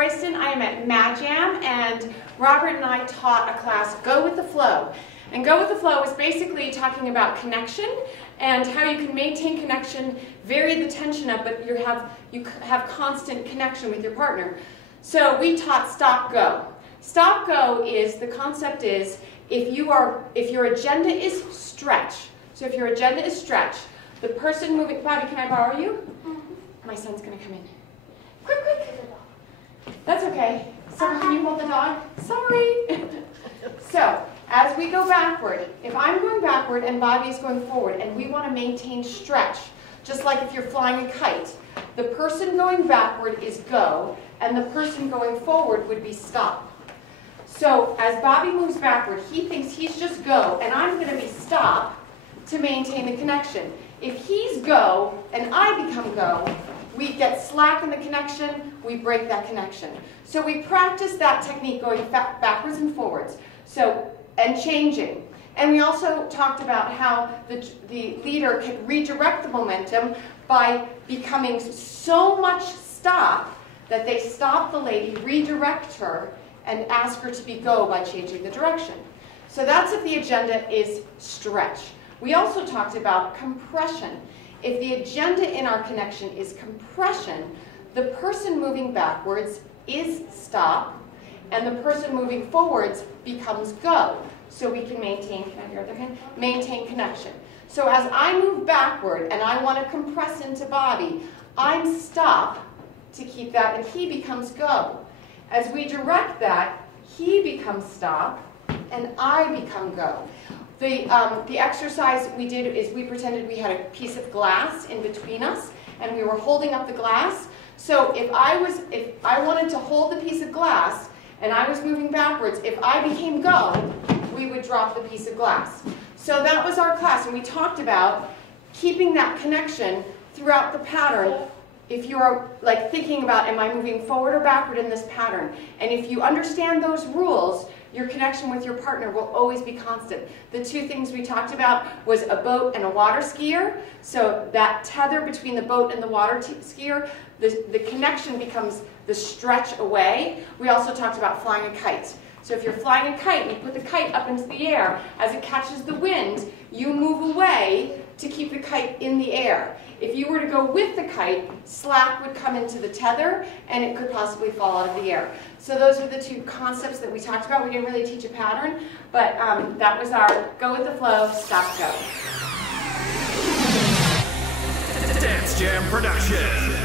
Royston. I am at MADjam, and Robert and I taught a class, Go with the Flow. And Go with the Flow is basically talking about connection and how you can maintain connection, vary the tension up, but you have constant connection with your partner. So we taught Stop Go. Stop Go is, the concept is, if your agenda is stretch, so if your agenda is stretch, the person moving, Bobby, can I borrow you? My son's going to come in. Quick, quick. That's okay. So can you hold the dog? Sorry. So, as we go backward, if I'm going backward and Bobby's going forward, and we want to maintain stretch, just like if you're flying a kite, the person going backward is go, and the person going forward would be stop. So, as Bobby moves backward, he thinks he's just go, and I'm going to be stop to maintain the connection. If he's go, and I become go, we get slack in the connection, we break that connection. So we practice that technique going backwards and forwards, and changing. And we also talked about how the leader can redirect the momentum by becoming so much stop that they stop the lady, redirect her, and ask her to be go by changing the direction. So that's if the agenda is stretch. We also talked about compression. If the agenda in our connection is compression, the person moving backwards is stop, and the person moving forwards becomes go. So we can maintain, can I have your other hand? Maintain connection. So as I move backward and I want to compress into Bobby, I'm stop to keep that, and he becomes go. As we direct that, he becomes stop, and I become go. The exercise we did is we pretended we had a piece of glass in between us, and we were holding up the glass. So if I wanted to hold the piece of glass, and I was moving backwards, if I became go, we would drop the piece of glass. So that was our class, and we talked about keeping that connection throughout the pattern. If you're like thinking about, am I moving forward or backward in this pattern? And if you understand those rules, your connection with your partner will always be constant. The two things we talked about was a boat and a water skier. So that tether between the boat and the water skier, the connection becomes the stretch away. We also talked about flying a kite. So if you're flying a kite and you put the kite up into the air, as it catches the wind, you move away to keep the kite in the air. If you were to go with the kite, slack would come into the tether and it could possibly fall out of the air. So those are the two concepts that we talked about. We didn't really teach a pattern, but that was our Go with the Flow, Stop Go. MADjam Production.